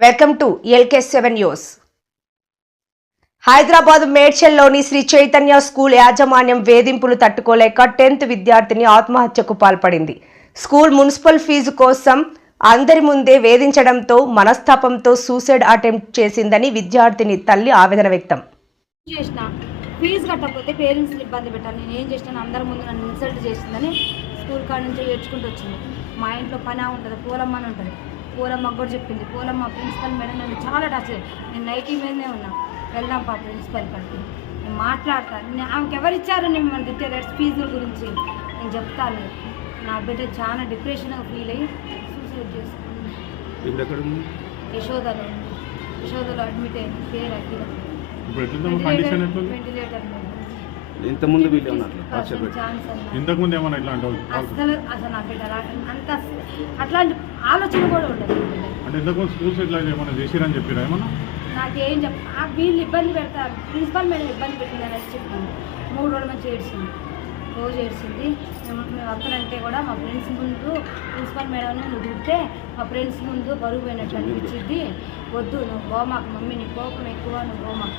Welcome to LK seven news. Hyderabad మేడ్చల్లోని Sri Chaitanya school యాజమాన్యం వేధింపులు తట్టుకోలేక టెన్త్ విద్యార్థిని ఆత్మహత్యకు పాల్పడింది. స్కూల్ మున్సిపల్ ఫీజు కోసం అందరి ముందే వేధించడంతో మనస్తాపంతో సూసైడ్ అటెంప్ట్ చేసిందని విద్యార్థిని తల్లి ఆవేదన వ్యక్తం. ఫీజు కట్టకపోతే పేరెంట్స్ని ఇబ్బంది పెట్టాను నేను ఏం చేసినాను అందరి ముందు నన్ను ఇన్సల్ట్ చేసిందని స్కూల్ కాడ నుంచి ఏడ్చుకుంటూ వచ్చింది. మా ఇంట్లో పని ఉంటుంది పూలమ్మని ఉంటుంది. పూలమ్మకు కూడా చెప్పింది పూలమ్మ ప్రిన్సిపల్ మేడం నన్ను చాలా టచ్. నేను నైటీ మీదనే ఉన్నా. వెళ్దాం పా ప్రిన్సిపల్ కాడికి. నేను మాట్లాడతాను నేను ఆమెకి ఎవరు ఇచ్చారు? నేను మన తిట్టే ఫీజుల గురించి నేను చెప్తాను. నా బిడ్డ చాలా డిప్రెషన్గా ఫీల్ అయ్యి సూసైడ్ చేసుకున్నాను యశోదలో యశోదలో అడ్మిట్ అయింది. పేరు అఖిల. వెంటిలేటర్ మీద. ఇంతకుముందు వీళ్ళు ఉన్నట్లు టార్చర్ పర్సెంట్ పెట్టి. ఇంతకుముందు ఇట్లా అంటావు అసలు అసలు నా బిడ్డ అంత అట్లాంటి ఆలోచన కూడా ఉండదు. అంటే ఇంతకుముందు స్కూల్స్ ఇట్లా ఏమన్నా చేసిరని చెప్పిరా ఏమన్నా? నాకేం చెప్ ఆ వీళ్ళు ఇబ్బంది పెడతారు ప్రిన్సిపల్ మేడం ఇబ్బంది పెట్టింది అనేసి చెప్పింది మూడు రోజుల నుంచి ఏడ్చింది. రోజు ఏడ్చింది. మేము వస్తానంటే కూడా మా ఫ్రెండ్స్ ముందు ప్రిన్సిపల్ మేడం నువ్వు తిడితే మా ఫ్రెండ్స్ ముందు బరువు పోయినట్టు అనిపించింది వద్దు నువ్వు పోమాకు మమ్మీ నీ కోపం ఎక్కువ నువ్వు పోమాకు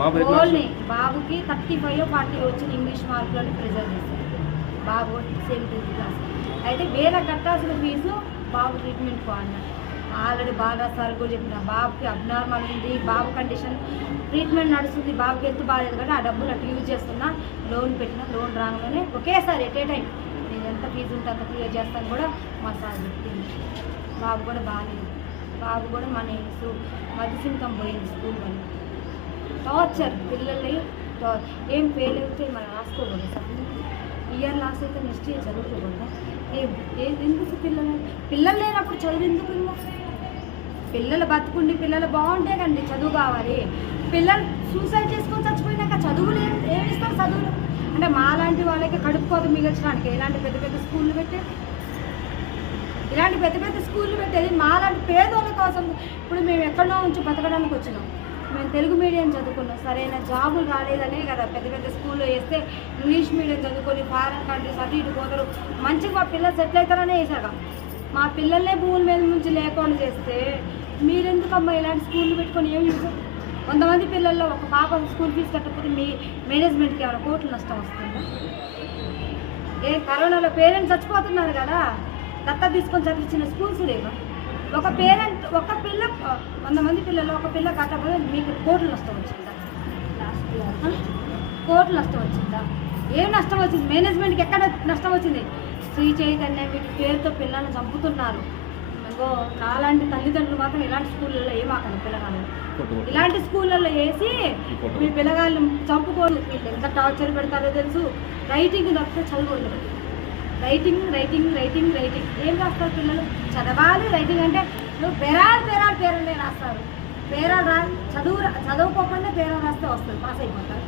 ఓన్లీ బాబుకి థర్టీ ఫైవ్ ఫార్టీ వచ్చిన ఇంగ్లీష్ మార్కులని ప్రిజర్వ్ చేశారు బాబు సెవెంటీ క్లాస్. అయితే వేల కట్టాల్సిన ఫీజు బాబు ట్రీట్మెంట్ అన్నారు ఆల్రెడీ బాగా సార్ కూడా చెప్పిన బాబుకి అబ్నార్మల్ ఉంది బాబు కండిషన్ ట్రీట్మెంట్ నడుస్తుంది బాబుకి హెల్త్ బాగాలేదు కానీ ఆ డబ్బులు అటు యూజ్ చేస్తున్నా లోన్ పెట్టిన లోన్ రాగానే ఒకేసారి ఎట్ ఏ టైం నేను ఎంత ఫీజు ఉంటే అంత క్లియర్ చేస్తాను కూడా మా సార్ చెప్పింది బాబు కూడా బాగాలేదు బాబు కూడా మన మధ్యసింకం పోయింది స్కూల్ వల్ల టార్చర్ పిల్లల్ని ఏం ఫెయిల్ అయితే మనం రాసుకోకూడదు సార్. ఇయర్ లాస్ అయితే నెక్స్ట్ ఇయర్ చదువుకోకుండా ఏం ఎందుకు పిల్లలు? పిల్లలు లేనప్పుడు చదువు ఎందుకు పిల్లలు బతుకుండి పిల్లలు బాగుంటే కండి చదువు కావాలి. పిల్లలు సూసైడ్ చేసుకొని చచ్చిపోయినాక చదువులు ఏం ఏమి ఇస్తారు చదువులు? అంటే మాలాంటి వాళ్ళకి కడుపుకోదు కోత మిగల్చడానికి ఇలాంటి పెద్ద పెద్ద స్కూళ్ళు పెట్టే? ఇలాంటి పెద్ద పెద్ద స్కూళ్ళు పెట్టేది మాలాంటి పేదోళ్ళ కోసం. ఇప్పుడు మేము ఎక్కడో ఉంచి బతకడానికి వచ్చినాం. మేము తెలుగు మీడియం చదువుకున్నాం. సరైన జాబులు రాలేదనే కదా పెద్ద పెద్ద స్కూల్లో వేస్తే ఇంగ్లీష్ మీడియం చదువుకొని ఫారెన్ కంట్రీస్ అటు ఇటు పోతారు. మంచిగా మా పిల్లలు సెటిల్ అవుతారనే వేసాక మా పిల్లల్నే భూముల మీద నుంచి లేకుండా చేస్తే మీరెందుకమ్మా ఇలాంటి స్కూళ్ళు పెట్టుకొని ఏం యూజ్ కొంతమంది పిల్లల్లో ఒక పాప స్కూల్ ఫీజు కట్టకపోతే మీ మేనేజ్మెంట్కి ఏమైనా కోట్లు నష్టం వస్తుందా? ఏ కరోనాలో పేరెంట్స్ చచ్చిపోతున్నారు కదా. దత్త తీసుకొని చదివించిన స్కూల్స్ లేవా? ఒక పేరెంట్ ఒక పిల్ల వంద మంది పిల్లలు ఒక పిల్ల కట్టకపోతే మీకు కోట్లు నష్టం వచ్చిందా? కోట్లు నష్టం వచ్చిందా? ఏం నష్టం వచ్చింది? మేనేజ్మెంట్కి ఎక్కడ నష్టం వచ్చింది? శ్రీ చైతన్య వీటి పేరుతో పిల్లల్ని చంపుతున్నారు. ఇంకో నాలాంటి తల్లిదండ్రులు మాత్రం ఇలాంటి స్కూళ్ళల్లో ఏమాకండి పిల్లగాళ్ళు? ఇలాంటి స్కూళ్ళల్లో వేసి మీ పిల్లగాళ్ళు చంపుకోరు. వీళ్ళు ఎంత టార్చర్ పెడతారో తెలుసు. రైటింగ్ తప్పితే చదువు ఉండదు. రైటింగ్ రైటింగ్ రైటింగ్ రైటింగ్ ఏం రాస్తారు పిల్లలు? చదవాలి రైటింగ్ అంటే నువ్వు పేరాలు పేరాలు పేరలే రాస్తారు. పేరాలు రా చదువు చదువుకోకుండా పేరాలు రాస్తే వస్తుంది. పాస్ అయిపోతారు?